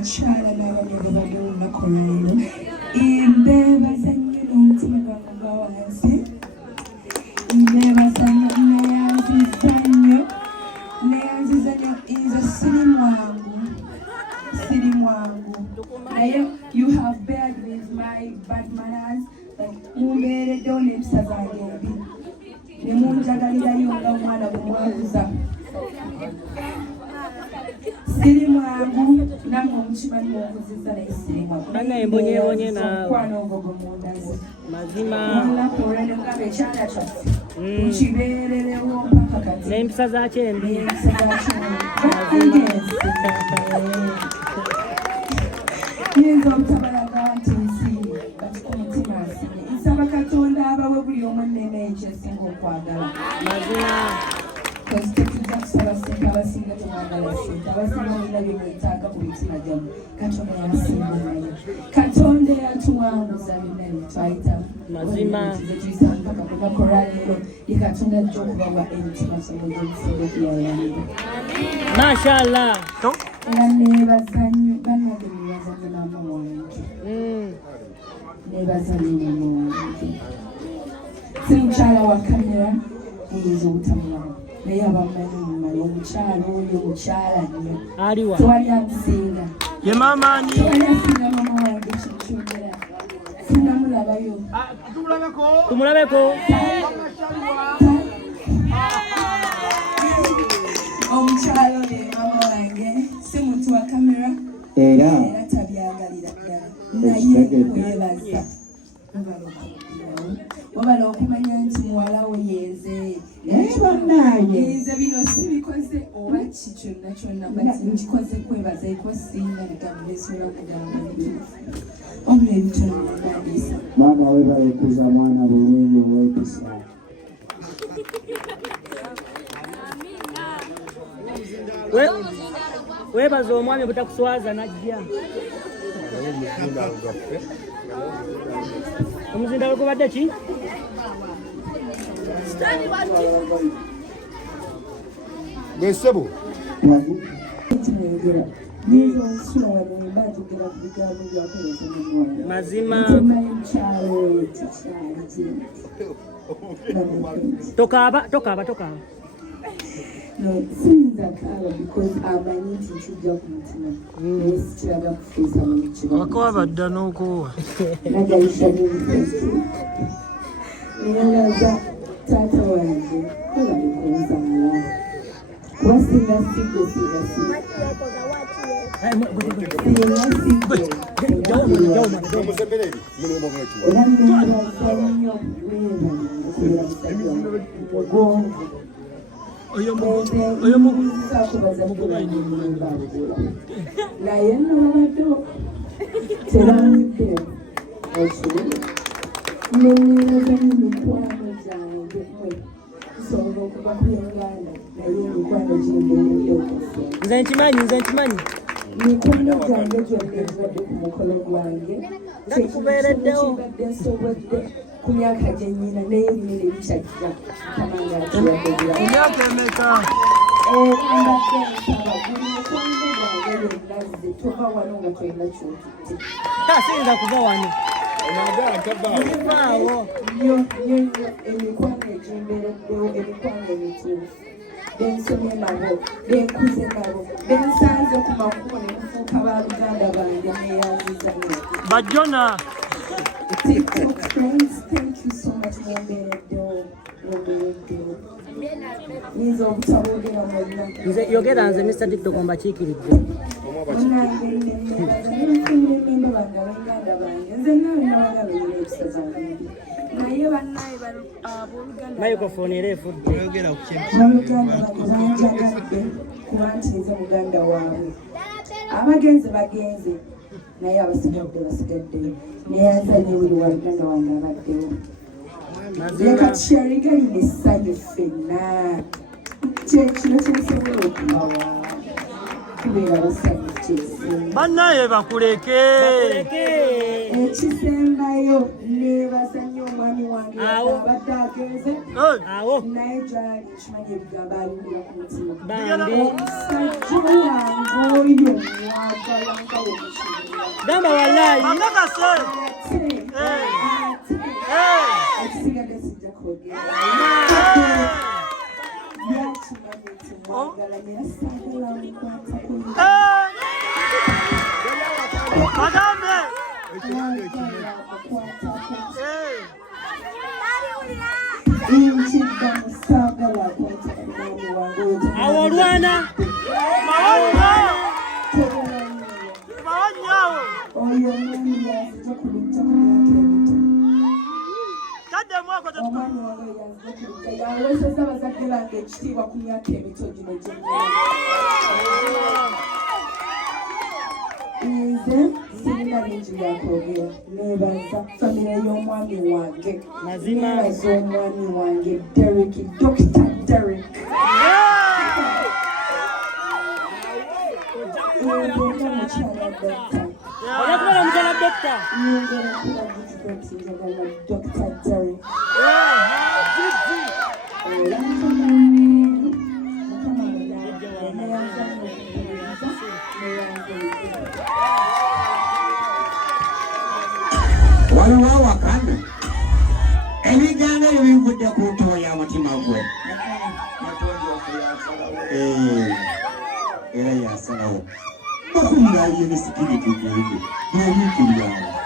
bakyala n'abagabo bagabo olunaku olwaleero mbeebaza nnyo n'omutima gwange gwa wansi mbeebaza nnyo neyanziza nnyo nze siri mwangu naye you have bared with my bad manners mumbeereddewo n'empisa zange embi ne munjagalirayo nga omwana bwe mwakuza siri mwangu namwe omukimanyi mwonvuzizza naye siri mwangu mazima olunaku olwaleero ngamba ekyala kyaffe tukibeererewo mpaka kati n'empisa zakyo embi yinza obutabalaga nti nsiimye kati ku mutima nsiimye nsaba katonda abawe buli omu enneme ekyesinga okwagala mazima tetujja kusaba sente abasinga temwagala sente abasinga olina byemwetaaga mu mitima gyammwe katonda yasinga naye katonda eyatuwanguza byonna byetwayitamu mazima zetuyisa mpaka ku lunaku olwaleero ye katonda ajja okubawa emitima gyamwe gyemusinga okuyayanira mashallah era neebaza nnyo bannange neebaza nnyo maama wange neebaza nnyo maama wange si mukyala wa kamera muyinza obutamulamu naye abamanyi mumala omukyala oyo mukyala nnyo aliwa tewali amusinga ye maamaani tewali asinga maama wange kimukyogera sinamulabayo tumulabeko omukyalo ne maama wange si muntu wa kamera era tabyagalira ddala naye kwebaza wabala okumanya nti muwala we yenze bino sibikoze oba ki kyonna kyonna bati nkikoze kwebaza ekosinga bigambo bisobola kugamba bituufu omula ebitono nandisa maama we balekuza mwana bulungi owekisa webaza omwami butakuswaza najja omuzindalo gubadde ki Besebo. mazima tokaaba siyinza kaaba because amanyi nti nkijja ku mutima naye sikiraga kufiisa mu kiba wakawabadda n'okowa nagayisa n'ebiseke neyalaza taata wange kubali kunzaala kuba singa sigwe era nebaza nnyo weebaogonvu naye nolabadde terambidde ekiri nenebaza n'emikwano gyange mwe tusobola okuva ku enganda naye emikwano gimbeeredde okufa nze nkimanyi mikwano gyange gyonna ebadde ku mukolo gwange kikubeereddewo kibadde nsobodde ku myaka gye nnyina naye ebinene bikyajja kamanga atiyaddegira emyaka emeka mbadde nsaba buli mukwano gwange yonnazze tova wano nga tolina kyotutte tasiyinza kuva wano kivaawo nnyo emikwano egimbeereddewo emikwano emituufu bensomye nabo benkuze nabo bensanze ku makubo ne kufuuka baluganda bange neyanziza nyo bajona TikTok friends, thank you so much mwembeereddewo yinza obutaboogera mwonna nze yogera nze Mr. TikTok mbakiikiridde munange nenebaza nebafunira ememba bange abenganda bange nze nawe nabagaba nyina ebisa zange naye bannaye abooluganda microphone era efudde n'oluganda banjagadde kuba nti nze muganda waabwe abagenze bagenze naye abasigadde basigaddeyo neyanzanye buli wa luganda wange abaddewo leka tukyaligali nessanyu ffenna kyekino kyensobola okubawa tubeera basanyufu kyekisemba bannaye bakuleke ekisembayo nebaza nnyo omwami wange abadde agenze Awo. naye gyali kimanyi ebigambo alindira ku mutima. Bambi. Omusajja wange oyo mwagala nga wemukibiira. Gamba wallahi. Ekisigadde sijja kwogera. Yakimanyi nti mwagala naye saagala mukwata ku Inchidda musagala akwata ku mwami wange. Awo olwana. Oyo omwami yazija kulujja ku myaka emito. Omwami wange yazija kulujja yaweseza abazadde bange ekitiibwa ku myaka emito gino nze sirina bingi byakwogera. Neebaza famire y'omwami wange, neebaza omwami wange Derek, Dr. Derek. Ngenda mukyala Dr. Olakubala mukyala Dr. Nyongera kulagizibwa nti njagala Dr. Derek. Waliwo awakana ebigambo ebyo bivudde ku ntobo y'omutima gwe. Era yasalawo okuyilayo emisikiri tugende n'obuukiriramu.